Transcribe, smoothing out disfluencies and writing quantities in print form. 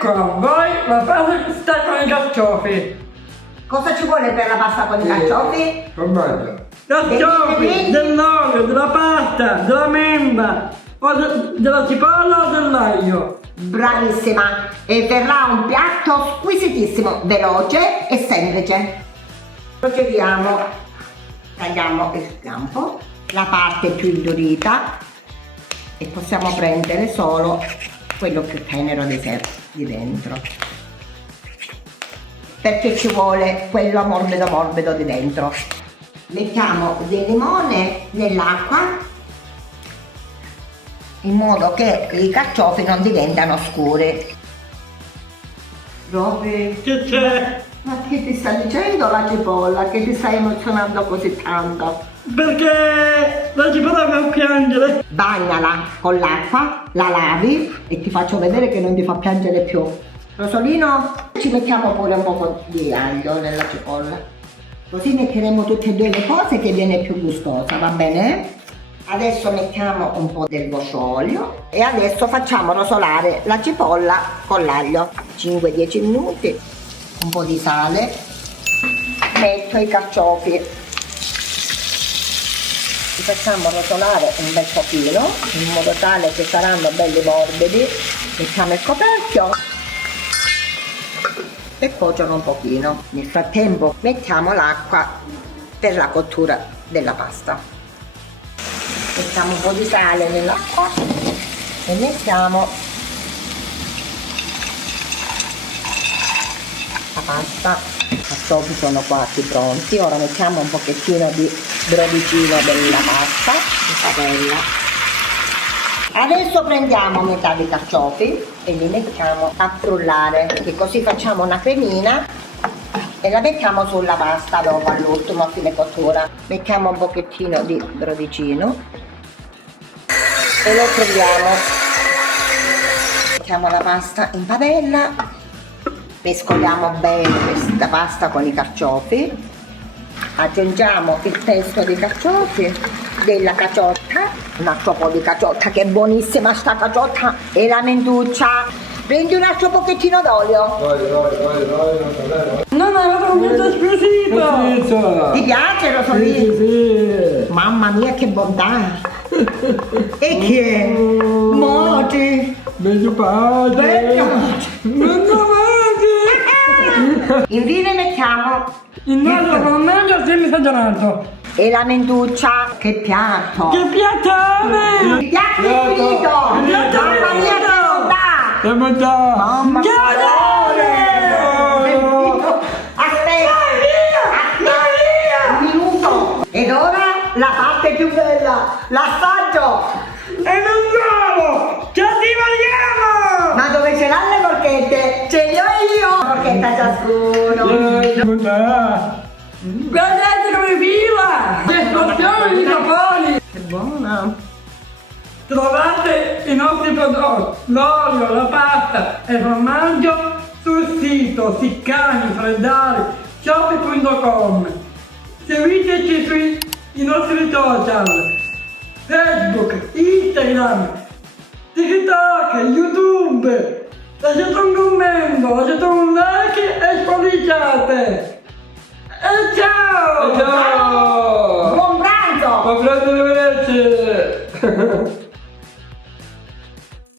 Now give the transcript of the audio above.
ecco a voi la pasta con i carciofi. Cosa ci vuole per la pasta con i carciofi? Formaggio. Carciofi, dell'olio, della pasta, della menta, o della cipolla o dell'aglio. Bravissima! E verrà un piatto squisitissimo, veloce e semplice. Procediamo. Tagliamo il fianco, la parte più indurita e possiamo prendere solo quello più tenero di dentro. Perché ci vuole quello morbido morbido di dentro. Mettiamo del limone nell'acqua in modo che i carciofi non diventano scuri. Roby, Che c'è? ma che ti sta dicendo la cipolla? Che ti stai emozionando così tanto? Perché la cipolla fa piangere. Bagnala con l'acqua, la lavi e ti faccio vedere che non ti fa piangere più. Rosolino, ci mettiamo pure un po' di aglio nella cipolla. Così metteremo tutte e due le cose che viene più gustosa, va bene? Adesso mettiamo un po' del vosciolio e adesso facciamo rosolare la cipolla con l'aglio. 5-10 minuti, un po' di sale, metto i carciofi, li facciamo rosolare un bel pochino in modo tale che saranno belli morbidi. Mettiamo il coperchio e cuociono un pochino. Nel frattempo mettiamo l'acqua per la cottura della pasta. Mettiamo un po' di sale nell'acqua e mettiamo la pasta. I carciofi sono quasi pronti. Ora mettiamo un pochettino di brodicino della pasta di padella. Adesso prendiamo metà dei carciofi e li mettiamo a frullare, che così facciamo una cremina e la mettiamo sulla pasta dopo all'ultimo a fine cottura. Mettiamo un pochettino di brodicino e lo frulliamo. Mettiamo la pasta in padella, mescoliamo bene questa pasta con i carciofi, aggiungiamo il pesto dei carciofi, della caciotta, un altro po' di caciotta che è buonissima sta caciotta, e la mentuccia. Prendi un altro pochettino d'olio. Vai. Non avevo un piatto squisito. Ti piace Rosolino? Sì. Mamma mia che bontà! E che è? Moti! Meglio padre. Non lo mangi. Infine mettiamo Il naso con meglio semi-esagerato. e la mentuccia. Che piatto! Che piattone! Il piatto è finito! Mamma mia che bontà! Siamo già. Mamma Che mia! Aspetta! Un minuto! Ed ora la parte più bella! L'assaggio! E non solo! Che ti vogliamo! Ma dove ce l'hanno le forchette? Ce le ho io! Forchetta ciascuno! Guardate come fila! Che esplosione di sapori! È buona! Trovate i nostri prodotti, l'olio, la pasta e il formaggio sul sito siccani-freddari-shop.com. Seguiteci sui nostri social, Facebook, Instagram, TikTok, YouTube. Lasciate un commento, lasciate un like e spolliciate. E ciao! Ciao. Buon pranzo! Ma prendere le